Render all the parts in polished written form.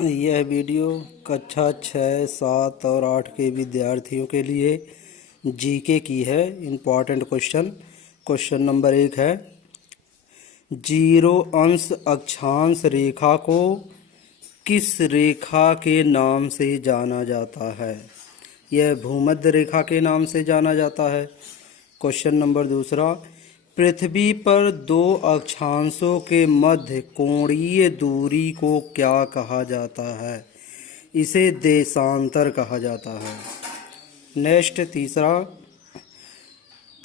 यह वीडियो कक्षा 6, 7 और 8 के विद्यार्थियों के लिए जीके की है। इम्पॉर्टेंट क्वेश्चन नंबर 1 है, 0 अंश अक्षांश रेखा को किस रेखा के नाम से जाना जाता है? यह भूमध्य रेखा के नाम से जाना जाता है। क्वेश्चन नंबर 2, पृथ्वी पर दो अक्षांशों के मध्य कोणीय दूरी को क्या कहा जाता है? इसे देशांतर कहा जाता है। नेक्स्ट 3,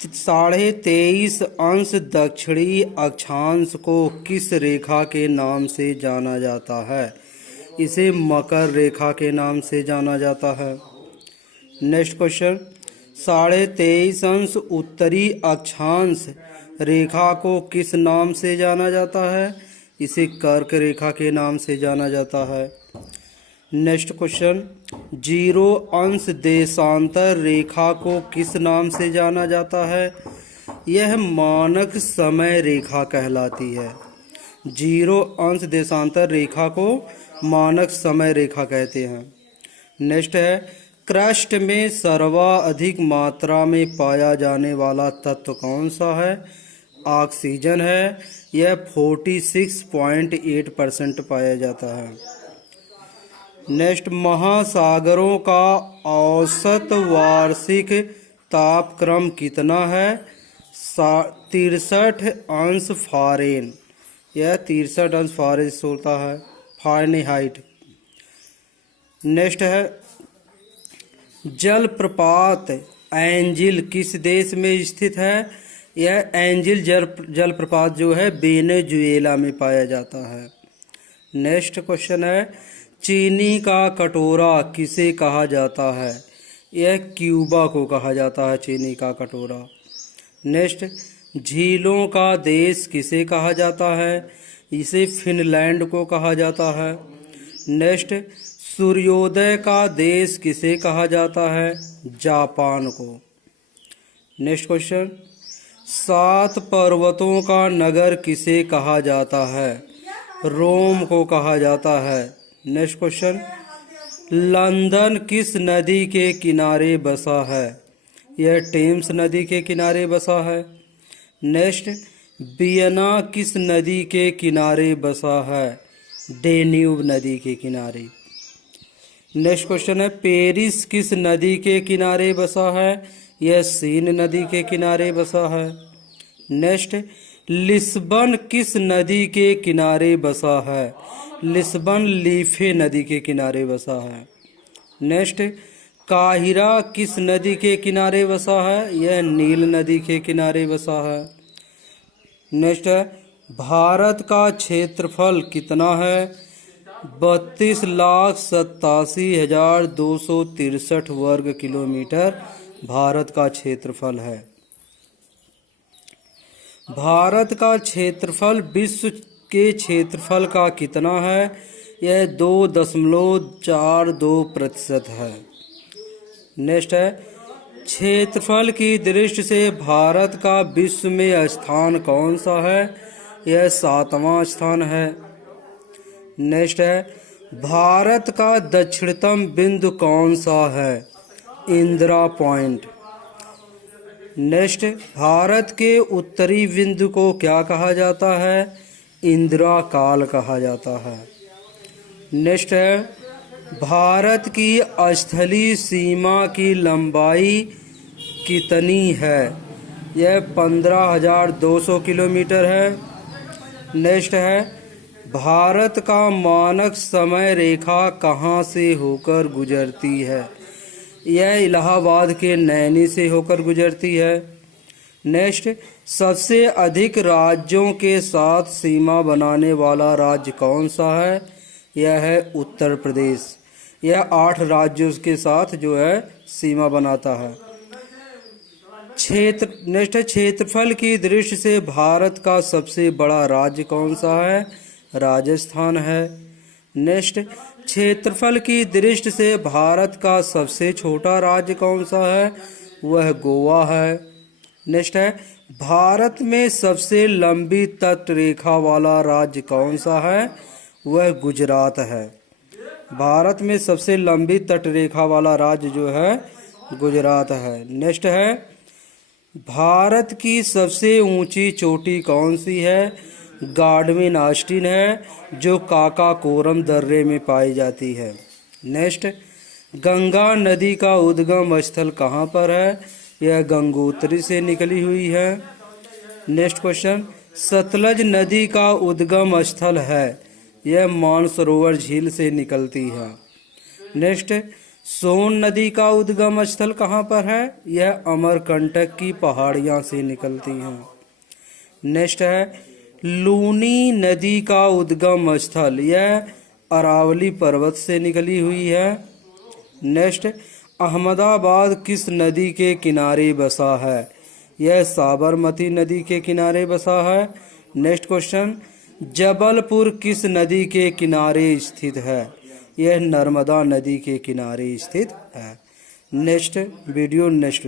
23.5 अंश दक्षिणी अक्षांश को किस रेखा के नाम से जाना जाता है? इसे मकर रेखा के नाम से जाना जाता है। नेक्स्ट क्वेश्चन, 23.5 अंश उत्तरी अक्षांश रेखा को किस नाम से जाना जाता है? इसे कर्क रेखा के नाम से जाना जाता है। नेक्स्ट क्वेश्चन, 0 अंश देशांतर रेखा को किस नाम से जाना जाता है? यह मानक समय रेखा कहलाती है। 0 अंश देशांतर रेखा को मानक समय रेखा कहते हैं। नेक्स्ट है, क्रस्ट में सर्वाधिक मात्रा में पाया जाने वाला तत्व कौन सा है? ऑक्सीजन है। यह 46.8% पाया जाता है। नेक्स्ट, महासागरों का औसत वार्षिक तापक्रम कितना है? 63 अंश फारेन। यह 63 अंश फारेनहाइट होता है, फारेनहाइट। नेक्स्ट है, जलप्रपात एंजिल किस देश में स्थित है? यह एंजिल जलप्रपात जो है वेनेजुएला में पाया जाता है। नेक्स्ट क्वेश्चन है, चीनी का कटोरा किसे कहा जाता है? यह क्यूबा को कहा जाता है, चीनी का कटोरा। नेक्स्ट, झीलों का देश किसे कहा जाता है? इसे फिनलैंड को कहा जाता है। नेक्स्ट, सूर्योदय का देश किसे कहा जाता है? जापान को। नेक्स्ट क्वेश्चन, 7 पर्वतों का नगर किसे कहा जाता है? रोम को कहा जाता है। नेक्स्ट क्वेश्चन, लंदन किस नदी के किनारे बसा है? यह टेम्स नदी के किनारे बसा है। नेक्स्ट, वियना किस नदी के किनारे बसा है? डेन्यूब नदी के किनारे। नेक्स्ट क्वेश्चन है, पेरिस किस नदी के किनारे बसा है? यह सीन नदी के किनारे बसा है। नेक्स्ट, लिस्बन किस नदी के किनारे बसा है? लिस्बन लीफे नदी के किनारे बसा है। नेक्स्ट, काहिरा किस नदी के किनारे बसा है? यह नील नदी के किनारे बसा है। नेक्स्ट है, भारत का क्षेत्रफल कितना है? 32,87,263 वर्ग किलोमीटर भारत का क्षेत्रफल है। भारत का क्षेत्रफल विश्व के क्षेत्रफल का कितना है? यह 2.42% है। नेक्स्ट है, क्षेत्रफल की दृष्टि से भारत का विश्व में स्थान कौन सा है? यह 7वां स्थान है। नेक्स्ट है, भारत का दक्षिणतम बिंदु कौन सा है? इंदिरा पॉइंट। नेक्स्ट, भारत के उत्तरी बिंदु को क्या कहा जाता है? इंदिरा काल कहा जाता है। नेक्स्ट है, भारत की स्थलीय सीमा की लंबाई कितनी है? यह 15,200 किलोमीटर है। नेक्स्ट है, भारत का मानक समय रेखा कहाँ से होकर गुजरती है? यह इलाहाबाद के नैनी से होकर गुजरती है। नेक्स्ट, सबसे अधिक राज्यों के साथ सीमा बनाने वाला राज्य कौन सा है? यह है उत्तर प्रदेश। यह 8 राज्यों के साथ जो है सीमा बनाता है। नेक्स्ट है, क्षेत्रफल की दृष्टि से भारत का सबसे बड़ा राज्य कौन सा है? राजस्थान है। नेक्स्ट, क्षेत्रफल की दृष्टि से भारत का सबसे छोटा राज्य कौन सा है? वह गोवा है। नेक्स्ट है, भारत में सबसे लंबी तट रेखा वाला राज्य कौन सा है? वह गुजरात है। भारत में सबसे लंबी तटरेखा वाला राज्य जो है गुजरात है। नेक्स्ट है, भारत की सबसे ऊंची चोटी कौन सी है? गाडविन ऑस्टिन है, जो काकाकोरम दर्रे में पाई जाती है। नेक्स्ट, गंगा नदी का उद्गम स्थल कहाँ पर है? यह गंगोत्री से निकली हुई है। नेक्स्ट क्वेश्चन, सतलज नदी का उद्गम स्थल है, यह मानसरोवर झील से निकलती है। नेक्स्ट, सोन नदी का उद्गम स्थल कहाँ पर है? यह अमरकंटक की पहाड़ियाँ से निकलती हैं। नेक्स्ट है, लूनी नदी का उद्गम स्थल, यह अरावली पर्वत से निकली हुई है। नेक्स्ट, अहमदाबाद किस नदी के किनारे बसा है? यह साबरमती नदी के किनारे बसा है। नेक्स्ट क्वेश्चन, जबलपुर किस नदी के किनारे स्थित है? यह नर्मदा नदी के किनारे स्थित है। Next video next